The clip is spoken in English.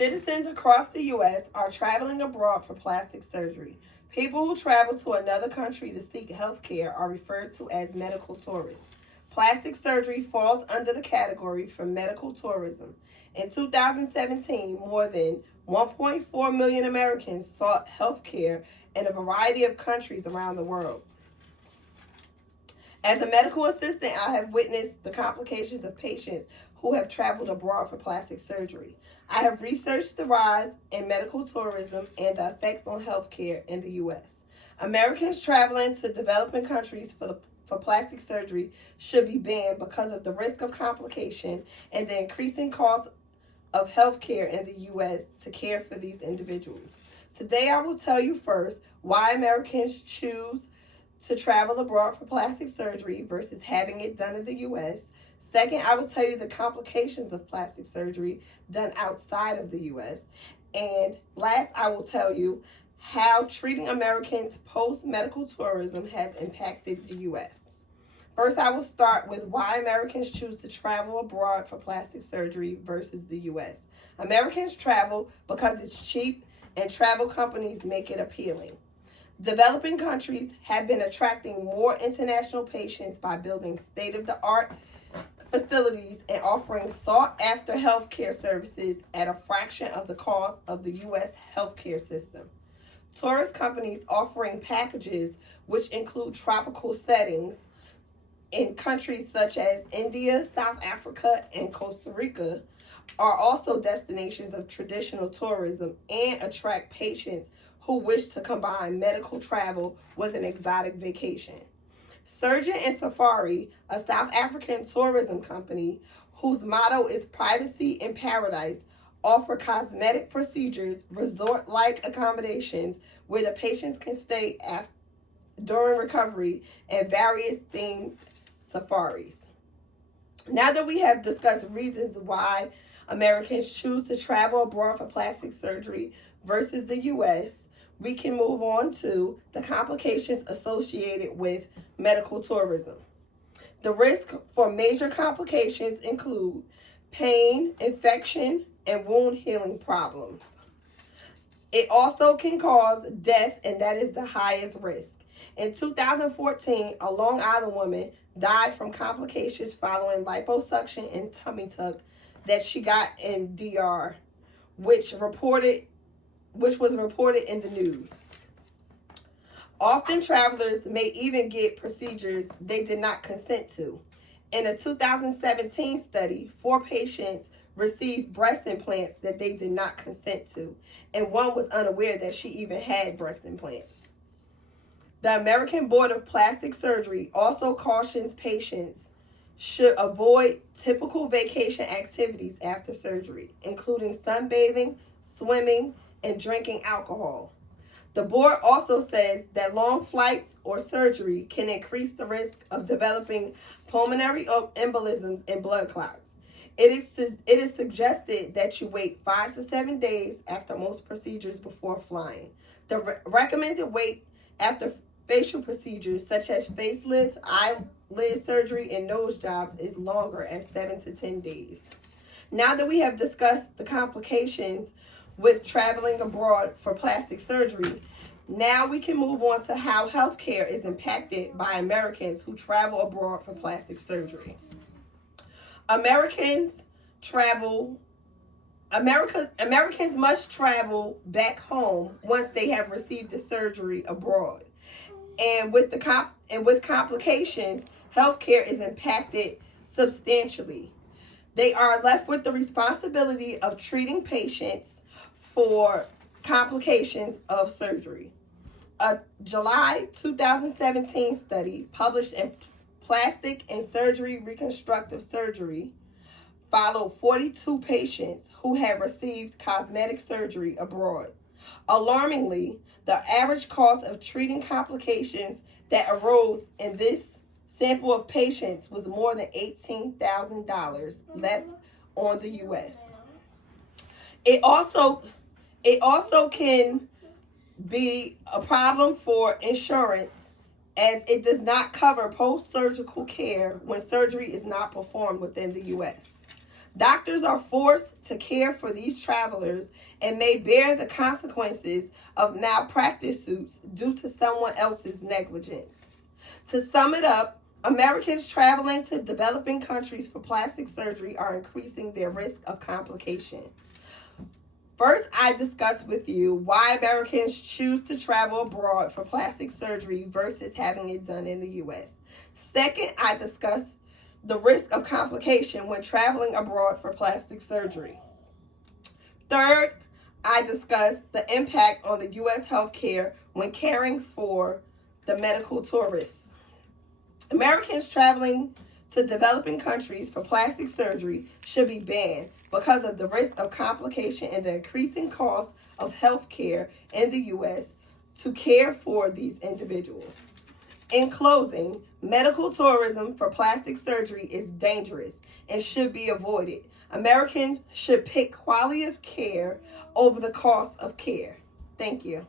Citizens across the U.S. are traveling abroad for plastic surgery. People who travel to another country to seek health care are referred to as medical tourists. Plastic surgery falls under the category for medical tourism. In 2017, more than 1.4 million Americans sought health care in a variety of countries around the world. As a medical assistant, I have witnessed the complications of patients who have traveled abroad for plastic surgery. I have researched the rise in medical tourism and the effects on healthcare in the U.S. Americans traveling to developing countries for plastic surgery should be banned because of the risk of complication and the increasing cost of healthcare in the U.S. to care for these individuals. Today, I will tell you first why Americans choose to travel abroad for plastic surgery versus having it done in the U.S. Second, I will tell you the complications of plastic surgery done outside of the U.S. And last, I will tell you how treating Americans post-medical tourism has impacted the U.S. First, I will start with why Americans choose to travel abroad for plastic surgery versus the U.S. Americans travel because it's cheap and travel companies make it appealing. Developing countries have been attracting more international patients by building state-of-the-art facilities and offering sought-after healthcare services at a fraction of the cost of the U.S. healthcare system. Tourist companies offering packages which include tropical settings in countries such as India, South Africa, and Costa Rica are also destinations of traditional tourism and attract patients who wish to combine medical travel with an exotic vacation. Surgeon and Safari, a South African tourism company whose motto is privacy in paradise, offer cosmetic procedures, resort-like accommodations where the patients can stay during recovery, and various themed safaris. Now that we have discussed reasons why Americans choose to travel abroad for plastic surgery versus the U.S., we can move on to the complications associated with medical tourism. The risk for major complications include pain, infection, and wound healing problems. It also can cause death, and that is the highest risk. In 2014, a Long Island woman died from complications following liposuction and tummy tuck that she got in DR, which was reported in the news. Often travelers may even get procedures they did not consent to. In a 2017 study, 4 patients received breast implants that they did not consent to, and one was unaware that she even had breast implants. The American Board of Plastic Surgery also cautions patients should avoid typical vacation activities after surgery, including sunbathing, swimming, and drinking alcohol. The board also says that long flights or surgery can increase the risk of developing pulmonary embolisms and blood clots. It is suggested that you wait 5 to 7 days after most procedures before flying. The recommended wait after facial procedures such as facelifts, eyelid surgery, and nose jobs is longer at 7 to 10 days. Now that we have discussed the complications with traveling abroad for plastic surgery, now we can move on to how healthcare is impacted by Americans who travel abroad for plastic surgery. Americans must travel back home once they have received the surgery abroad. And with complications, healthcare is impacted substantially. They are left with the responsibility of treating patients for complications of surgery. A July 2017 study published in Plastic and Surgery Reconstructive Surgery followed 42 patients who had received cosmetic surgery abroad. Alarmingly, the average cost of treating complications that arose in this sample of patients was more than $18,000 left on the U.S. It also can be a problem for insurance as it does not cover post-surgical care when surgery is not performed within the U.S. Doctors are forced to care for these travelers and may bear the consequences of malpractice suits due to someone else's negligence. To sum it up, Americans traveling to developing countries for plastic surgery are increasing their risk of complication. First, I discussed with you why Americans choose to travel abroad for plastic surgery versus having it done in the U.S. Second, I discussed the risk of complication when traveling abroad for plastic surgery. Third, I discussed the impact on the U.S. healthcare when caring for the medical tourists. Americans traveling to developing countries for plastic surgery should be banned because of the risk of complication and the increasing cost of health care in the U.S. to care for these individuals. In closing, medical tourism for plastic surgery is dangerous and should be avoided. Americans should pick quality of care over the cost of care. Thank you.